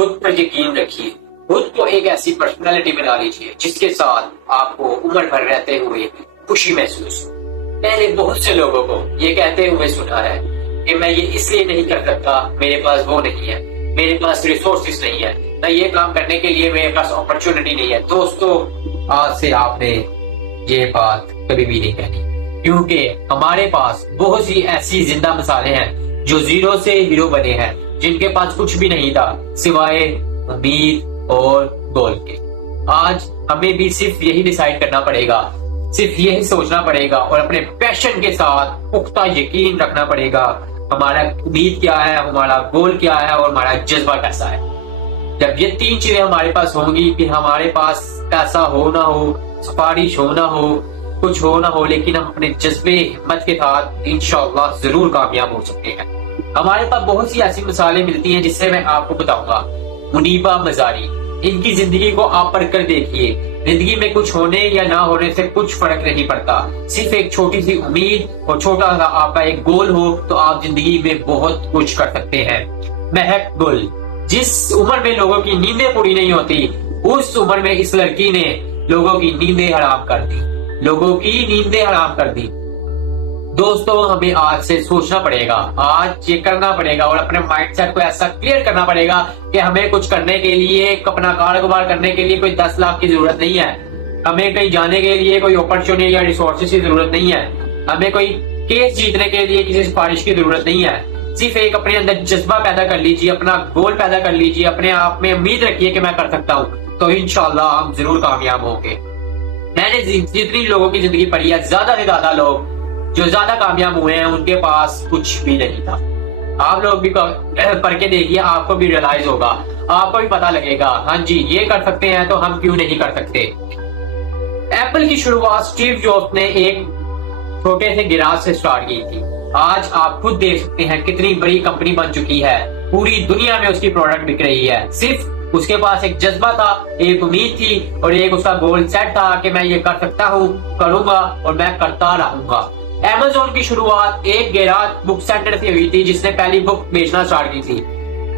खुद पर यकीन रखिए। खुद को एक ऐसी पर्सनालिटी बना लीजिए जिसके साथ आपको उम्र भर रहते हुए खुशी महसूस हो। मैंने बहुत से लोगों को ये कहते हुए सुना है कि मैं ये इसलिए नहीं कर सकता, मेरे पास वो नहीं है, मेरे पास रिसोर्सेस नहीं है, मैं ये काम करने के लिए मेरे पास अपॉर्चुनिटी नहीं है। दोस्तों, आज से आपने ये बात कभी भी नहीं कहनी, क्योंकि हमारे पास बहुत सी ऐसी जिंदा मिसालें हैं जो जीरो से हीरो बने हैं, जिनके पास कुछ भी नहीं था सिवाय उम्मीद और गोल के। आज हमें भी सिर्फ यही डिसाइड करना पड़ेगा, सिर्फ यही सोचना पड़ेगा और अपने पैशन के साथ पुख्ता यकीन रखना पड़ेगा हमारा उम्मीद क्या है, हमारा गोल क्या है और हमारा जज्बा कैसा है। जब ये तीन चीजें हमारे पास होंगी, फिर हमारे पास पैसा हो ना हो, सिफारिश हो ना हो, कुछ हो ना हो, लेकिन हम अपने जज्बे हिम्मत के साथ इंशाअल्लाह जरूर कामयाब हो सकते हैं। हमारे पास बहुत सी ऐसी मिसालें मिलती हैं जिससे मैं आपको बताऊंगा। मुनीबा मजारी, इनकी जिंदगी को आप पढ़ कर देखिए। जिंदगी में कुछ होने या ना होने से कुछ फर्क नहीं पड़ता, सिर्फ एक छोटी सी उम्मीद और छोटा सा आपका एक गोल हो तो आप जिंदगी में बहुत कुछ कर सकते हैं। महक गुल, जिस उम्र में लोगों की नींदें पूरी नहीं होती, उस उम्र में इस लड़की ने लोगों की नींदें हराम कर दी, लोगों की नींदें हराम कर दी। दोस्तों, हमें आज से सोचना पड़ेगा, आज ये करना पड़ेगा और अपने माइंडसेट को ऐसा क्लियर करना पड़ेगा कि हमें कुछ करने के लिए, अपना कारोबार करने के लिए कोई 10 लाख की जरूरत नहीं है, हमें कहीं जाने के लिए कोई अपॉर्चुनिटी या रिसोर्सेज की जरूरत नहीं है, हमें कोई केस जीतने के लिए किसी सिफारिश की जरूरत नहीं है। सिर्फ एक अपने अंदर जज्बा पैदा कर लीजिए, अपना गोल पैदा कर लीजिए, अपने आप में उम्मीद रखिए कि मैं कर सकता हूँ, तो इंशाअल्लाह हम जरूर कामयाब होंगे। मैंने जितनी लोगों की जिंदगी पढ़ी है, ज्यादा से ज्यादा लोग जो ज्यादा कामयाब हुए हैं उनके पास कुछ भी नहीं था। आप लोग भी पढ़ के देखिए, आपको भी रियलाइज होगा, आपको भी पता लगेगा, हाँ जी ये कर सकते हैं तो हम क्यों नहीं कर सकते। एप्पल की शुरुआत स्टीव जॉब्स ने एक छोटे से गिराज से स्टार्ट की थी। आज आप खुद देख सकते हैं कितनी बड़ी कंपनी बन चुकी है, पूरी दुनिया में उसकी प्रोडक्ट बिक रही है। सिर्फ उसके पास एक जज्बा था, एक उम्मीद थी और एक उसका गोल सेट था कि मैं ये कर सकता हूँ, करूंगा और मैं करता रहूंगा। Amazon की शुरुआत एक गैराज बुक सेंटर से हुई थी जिसने पहली बुक बेचना स्टार्ट की थी।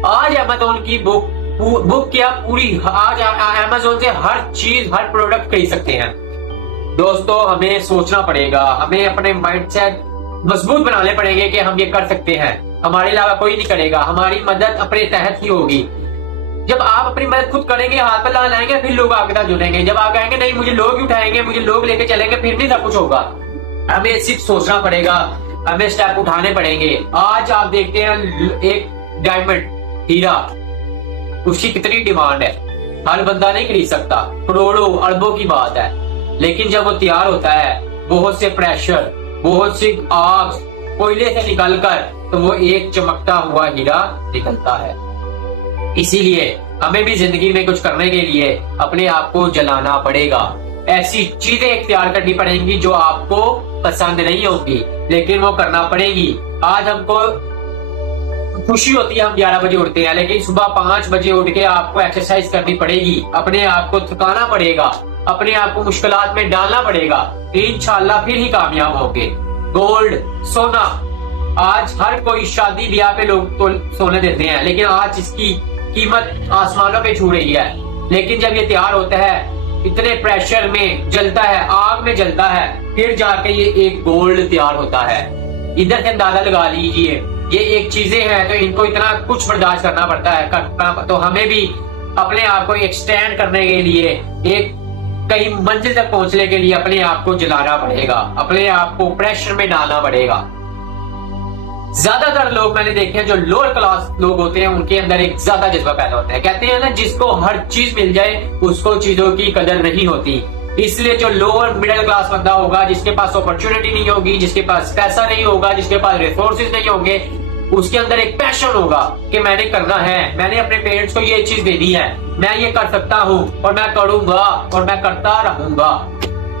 आज Amazon की बुक क्या पूरी, आज Amazon से हर चीज, हर प्रोडक्ट खरीद सकते हैं। दोस्तों, हमें सोचना पड़ेगा, हमें अपने माइंडसेट मजबूत बनाने पड़ेंगे कि हम ये कर सकते हैं, हमारे अलावा कोई नहीं करेगा, हमारी मदद अपने तहत ही होगी। जब आप अपनी मदद खुद करेंगे, हाथ पर लाएंगे, फिर लोग आपके साथ जुड़ेंगे। जब आप कहेंगे नहीं मुझे लोग ही उठाएंगे, मुझे लोग लेके चलेंगे, फिर नहीं सब कुछ होगा। हमें सिर्फ सोचना पड़ेगा, हमें स्टेप उठाने पड़ेंगे। आज आप देखते हैं एक डायमंड, हीरा, उसकी कितनी डिमांड है, हर बंदा नहीं खरीद सकता, करोड़ों अरबों की बात है। लेकिन जब वो तैयार होता है, बहुत से प्रेशर, बहुत सी आग कोयले से निकलकर, तो वो एक चमकता हुआ हीरा निकलता है। इसीलिए हमें भी जिंदगी में कुछ करने के लिए अपने आप को जलाना पड़ेगा, ऐसी चीजें इख्तियार करनी पड़ेंगी जो आपको पसंद नहीं होगी, लेकिन वो करना पड़ेगी। आज हमको खुशी होती है, हम 11 बजे उठते हैं, लेकिन सुबह 5 बजे उठ के आपको एक्सरसाइज करनी पड़ेगी, अपने आप को थकाना पड़ेगा, अपने आप को मुश्किलात में डालना पड़ेगा, इंशाअल्लाह फिर ही कामयाब होंगे। गोल्ड, सोना, आज हर कोई शादी ब्याह पे लोग तो सोने देते हैं, लेकिन आज इसकी कीमत आसमानों पे छू रही है। लेकिन जब ये तैयार होता है, इतने प्रेशर में जलता है, आग में जलता है, फिर जाके ये एक गोल्ड तैयार होता है। इधर से अंदाजा लगा लीजिए, ये एक चीजें हैं तो इनको इतना कुछ बर्दाश्त करना पड़ता है। तो हमें भी अपने आप को एक्सटेंड करने के लिए, एक कई मंजिल तक पहुंचने के लिए अपने आप को जलाना पड़ेगा, अपने आप को प्रेशर में डालना पड़ेगा। ज्यादातर लोग मैंने देखे हैं जो लोअर क्लास लोग होते हैं, उनके अंदर एक ज्यादा जज्बा पैदा होता है। कहते हैं ना, जिसको हर चीज मिल जाए उसको चीजों की कदर नहीं होती। इसलिए जो लोअर मिडिल क्लास बंदा होगा, जिसके पास अपॉर्चुनिटी नहीं होगी, जिसके पास पैसा नहीं होगा, जिसके पास रिसोर्सेज नहीं होंगे, उसके अंदर एक पैशन होगा कि मैंने करना है, मैंने अपने पेरेंट्स को ये चीज देनी है, मैं ये कर सकता हूँ और मैं करूंगा और मैं करता रहूंगा।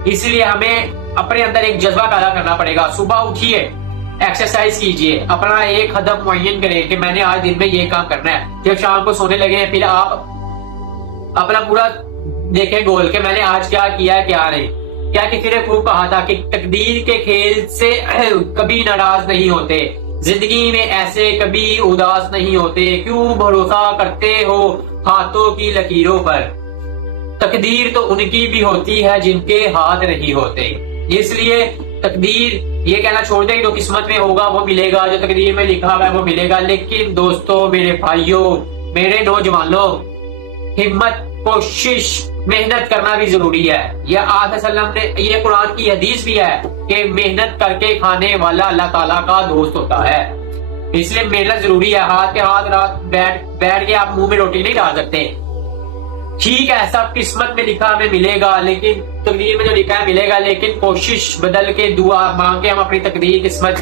इसलिए हमें अपने अंदर एक जज्बा पैदा करना पड़ेगा। सुबह उठिए, एक्सरसाइज कीजिए, अपना एक हदफ मुअय्यन करें कि मैंने आज दिन में ये काम करना है। जब शाम को सोने लगे फिर आप अपना पूरा देखें गोल के मैंने आज क्या किया क्या नहीं। क्या किसी ने खूब कहा था कि तकदीर के खेल से कभी नाराज नहीं होते, जिंदगी में ऐसे कभी उदास नहीं होते, क्यों भरोसा करते हो हाथों की लकीरों पर। तकदीर तो उनकी भी होती है जिनके हाथ नहीं होते। इसलिए तकदीर ये कहना छोड़ दे, जो किस्मत में होगा वो मिलेगा, जो तकदीर में लिखा हुआ है वो मिलेगा। लेकिन दोस्तों, मेरे भाइयों, मेरे नौजवानों, हिम्मत, कोशिश, मेहनत करना भी जरूरी है। यह आदि सल्लम ने, ये कुरान की हदीस भी है कि मेहनत करके खाने वाला अल्लाह ताला का दोस्त होता है। इसलिए मेहनत जरूरी है। हाथ के हाथ रात बैठ के आप मुंह में रोटी नहीं डाल सकते। ठीक है, सब किस्मत में लिखा हमें मिलेगा, लेकिन तकदीर में जो लिखा है मिलेगा। लेकिन कोशिश बदल के, दुआ मांग के हम अपनी तकदीर, किस्मत,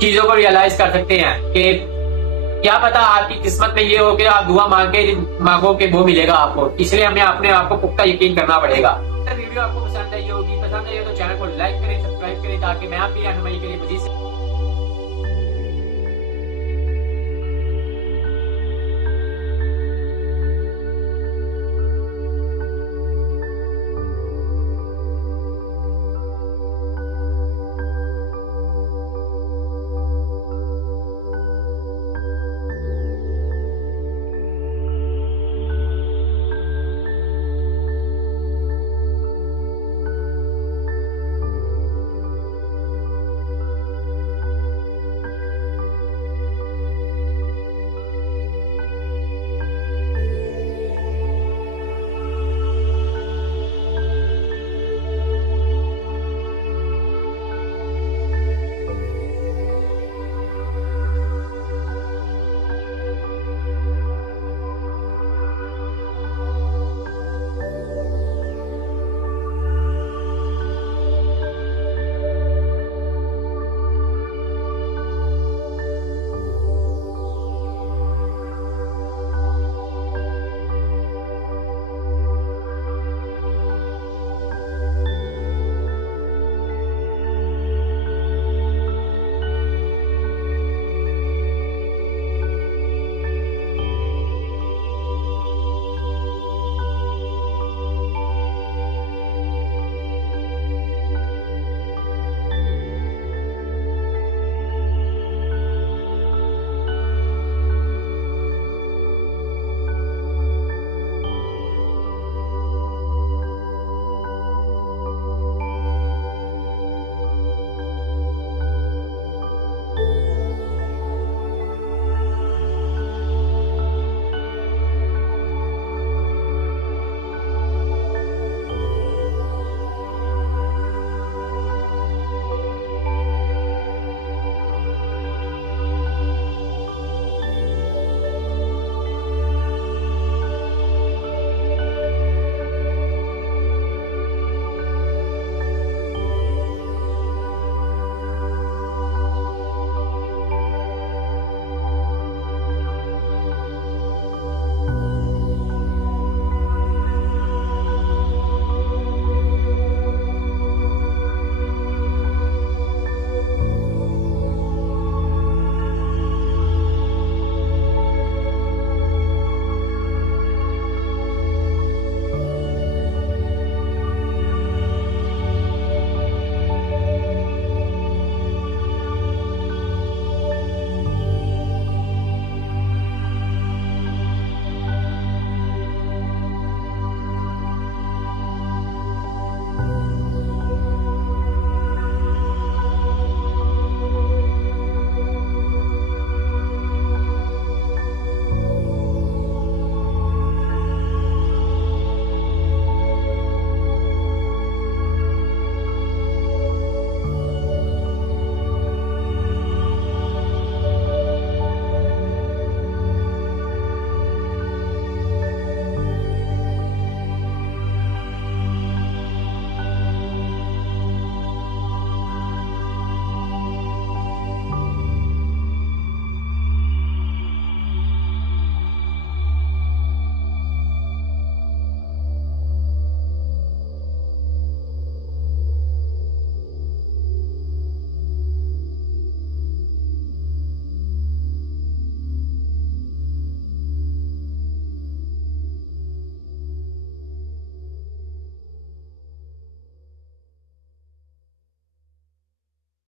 चीजों को रियलाइज कर सकते हैं कि क्या पता आपकी किस्मत में ये हो कि आप दुआ मांगो कि वो मिलेगा आपको। इसलिए हमें अपने आप को पुख्ता यकीन करना पड़ेगा। वीडियो आपको पसंद आई होगी, पसंद आई हो तो चैनल को लाइक करें, सब्सक्राइब करें, ताकि मैं आपकी रहनुमाई के लिए मजीद